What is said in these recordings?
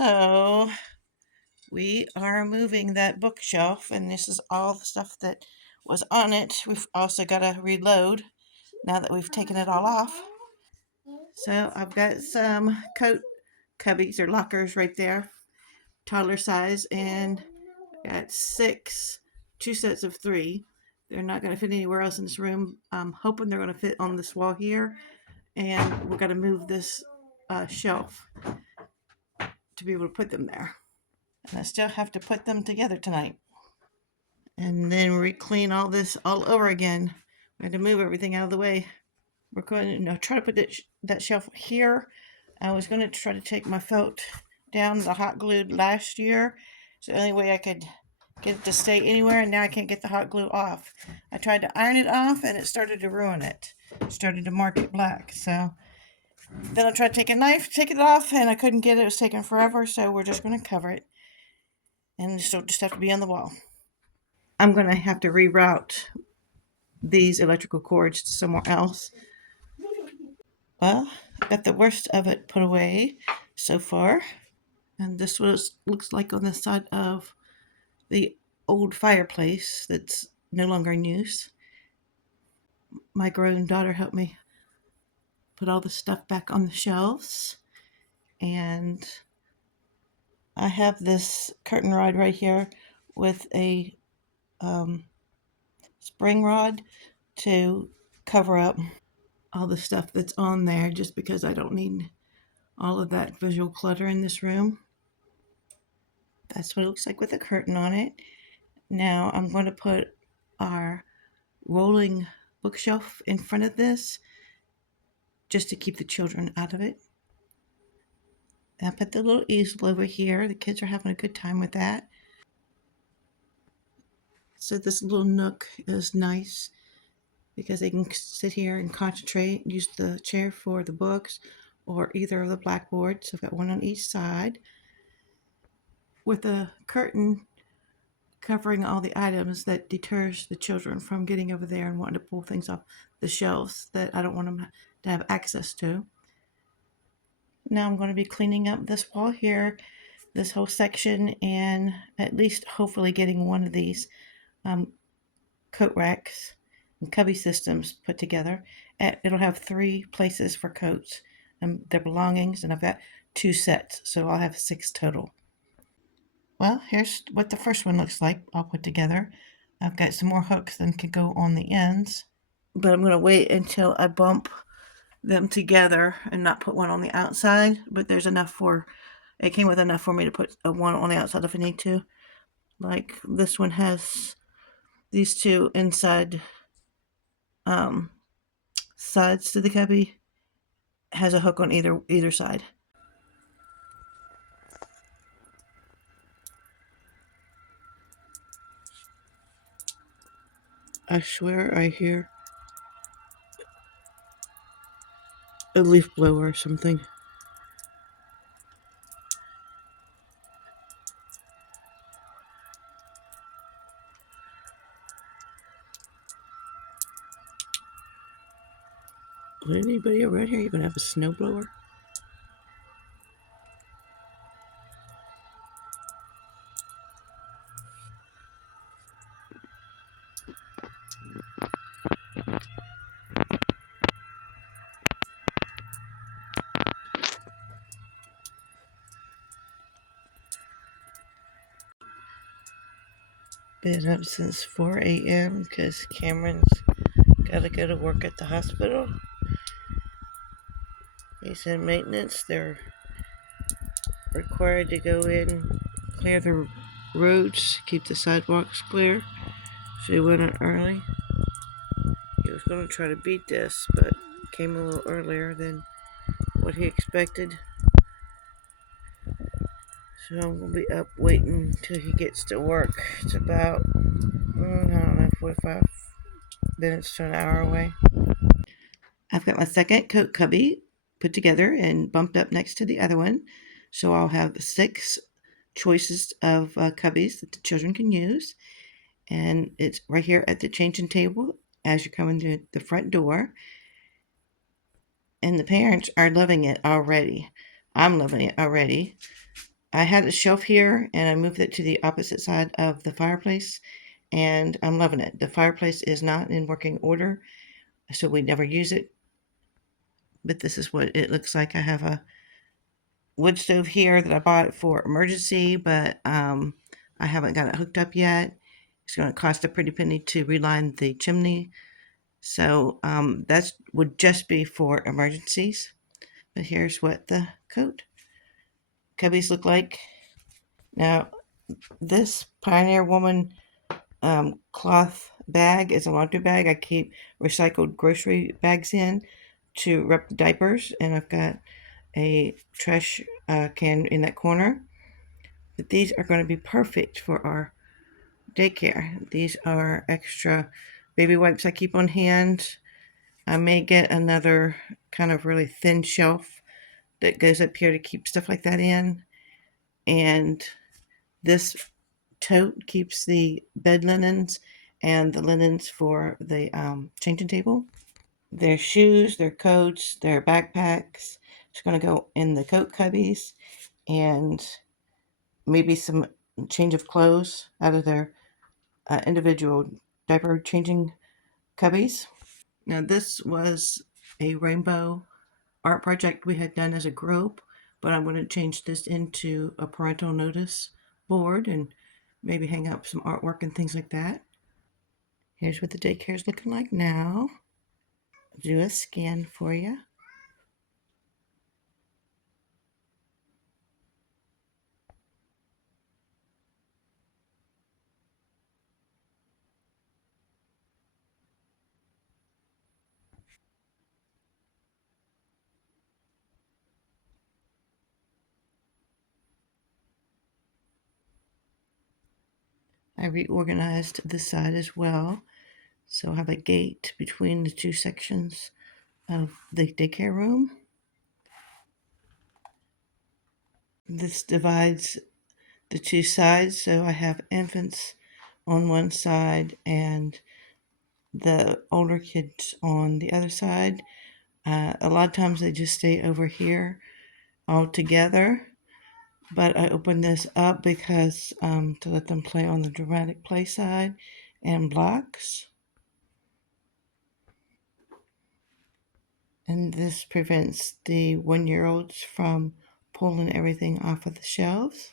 So we are moving that bookshelf, and this is all the stuff that was on it. We've also got to reload now that we've taken it all off. So I've got some coat cubbies or lockers right there, toddler size, and got two sets of three. They're not going to fit anywhere else in this room. I'm hoping they're going to fit on this wall here, and we're going to move this shelf to be able to put them there. And I still have to put them together tonight. And then re-clean all this all over again. We had to move everything out of the way. We're going to try to put that shelf here. I was going to try to take my felt down the hot glued last year. It's the only way I could get it to stay anywhere, and now I can't get the hot glue off. I tried to iron it off, and it started to ruin it. It started to mark it black. So then I tried to take a knife, take it off, and I couldn't get it. It was taking forever, so we're just going to cover it. And it'll just have to be on the wall. I'm going to have to reroute these electrical cords to somewhere else. Well, I got the worst of it put away so far. And this was looks like on the side of the old fireplace that's no longer in use. My grown daughter helped me put all the stuff back on the shelves. And I have this curtain rod right here with a spring rod to cover up all the stuff that's on there, just because I don't need all of that visual clutter in this room. That's what it looks like with a curtain on it. Now I'm going to put our rolling bookshelf in front of this just to keep the children out of it. I put the little easel over here. The kids are having a good time with that. So this little nook is nice because they can sit here and concentrate, use the chair for the books or either of the blackboards. So I've got one on each side with a curtain covering all the items that deters the children from getting over there and wanting to pull things off the shelves that I don't want them to have access to. Now I'm going to be cleaning up this wall here, this whole section, and at least hopefully getting one of these coat racks and cubby systems put together. And it'll have 3 places for coats and their belongings, and I've got 2 sets, so I'll have 6 total. Well, here's what the first one looks like all put together. I've got some more hooks that can go on the ends, but I'm going to wait until I bump them together and not put one on the outside. But there's enough it came with enough for me to put one on the outside if I need to. Like this one has these 2 inside sides to the cubby. Has a hook on either side. I swear I hear a leaf blower or something. Anybody around here? You gonna have a snowblower? Been up since 4 a.m. because Cameron's got to go to work at the hospital. He's in maintenance. They're required to go in, clear the roads, keep the sidewalks clear. So he went in early. He was going to try to beat this, but came a little earlier than what he expected. So I'm going to be up waiting until he gets to work. It's about, 45 minutes to an hour away. I've got my second coat cubby put together and bumped up next to the other one. So I'll have 6 choices of cubbies that the children can use. And it's right here at the changing table as you're coming through the front door. And the parents are loving it already. I'm loving it already. I had a shelf here and I moved it to the opposite side of the fireplace, and I'm loving it. The fireplace is not in working order, so we never use it, but this is what it looks like. I have a wood stove here that I bought for emergency, but I haven't got it hooked up yet. It's going to cost a pretty penny to reline the chimney, so that would just be for emergencies. But here's what the coat cubbies look like. Now, this Pioneer Woman cloth bag is a laundry bag. I keep recycled grocery bags in to wrap the diapers, and I've got a trash can in that corner. But these are going to be perfect for our daycare. These are extra baby wipes I keep on hand. I may get another kind of really thin shelf that goes up here to keep stuff like that in. And this tote keeps the bed linens and the linens for the changing table. Their shoes, their coats, their backpacks. It's going to go in the coat cubbies, and maybe some change of clothes out of their individual diaper changing cubbies. Now, this was a rainbow art project we had done as a group, but I'm going to change this into a parental notice board and maybe hang up some artwork and things like that. Here's what the daycare is looking like now. Do a scan for you. I reorganized this side as well, so I have a gate between the two sections of the daycare room. This divides the two sides, so I have infants on one side and the older kids on the other side. A lot of times they just stay over here all together, but I opened this up because to let them play on the dramatic play side and blocks. And this prevents the 1-year-olds from pulling everything off of the shelves.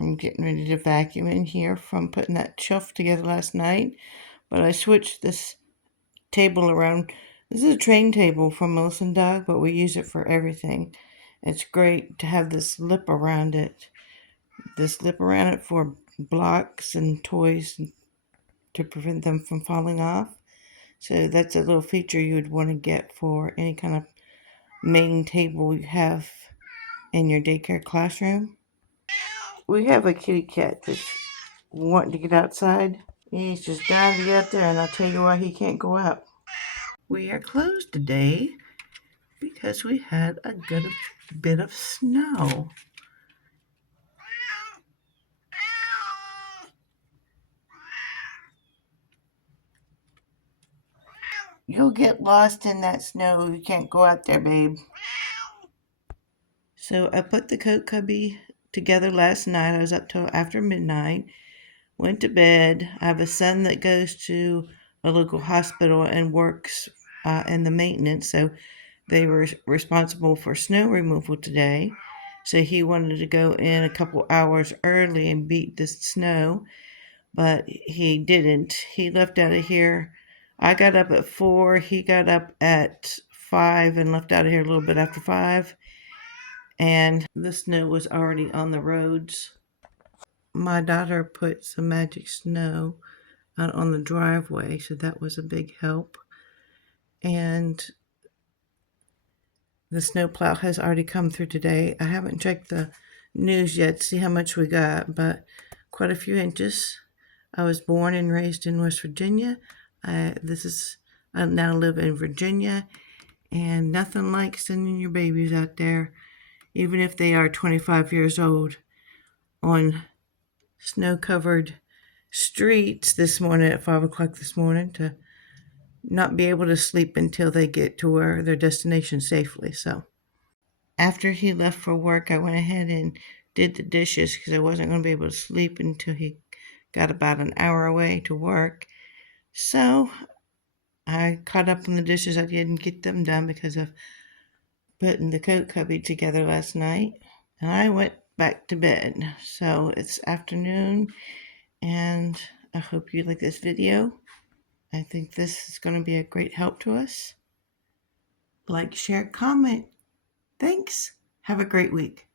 I'm getting ready to vacuum in here from putting that shelf together last night, but I switched this table around. This is a train table from Melissa and Doug, but we use it for everything. It's great to have this lip around it. This lip around it for blocks and toys to prevent them from falling off. So that's a little feature you would want to get for any kind of main table you have in your daycare classroom. We have a kitty cat that's wanting to get outside. He's just dying to get up there, and I'll tell you why he can't go out. We are closed today because we had a good bit of snow. You'll get lost in that snow. You can't go out there, babe. So I put the coat cubby together last night. I was up till after midnight. Went to bed. I have a son that goes to a local hospital and works in the maintenance, so they were responsible for snow removal today. So he wanted to go in a couple hours early and beat the snow, but he didn't. He left out of here. I got up at 4. He got up at 5 and left out of here a little bit after 5. And the snow was already on the roads. My daughter put some magic snow out on the driveway, so that was a big help. And the snowplow has already come through today. I haven't checked the news yet to see how much we got, but quite a few inches. I was born and raised in West Virginia. I now live in Virginia, and nothing like sending your babies out there, even if they are 25 years old, on snow-covered streets this morning at 5 o'clock this morning to not be able to sleep until they get to their destination safely. So after he left for work, I went ahead and did the dishes because I wasn't going to be able to sleep until he got about an hour away to work. So I caught up on the dishes. I didn't get them done because of putting the coat cubby together last night. And I went back to bed. So it's afternoon, and I hope you like this video. I think this is going to be a great help to us. Like, share, comment. Thanks. Have a great week.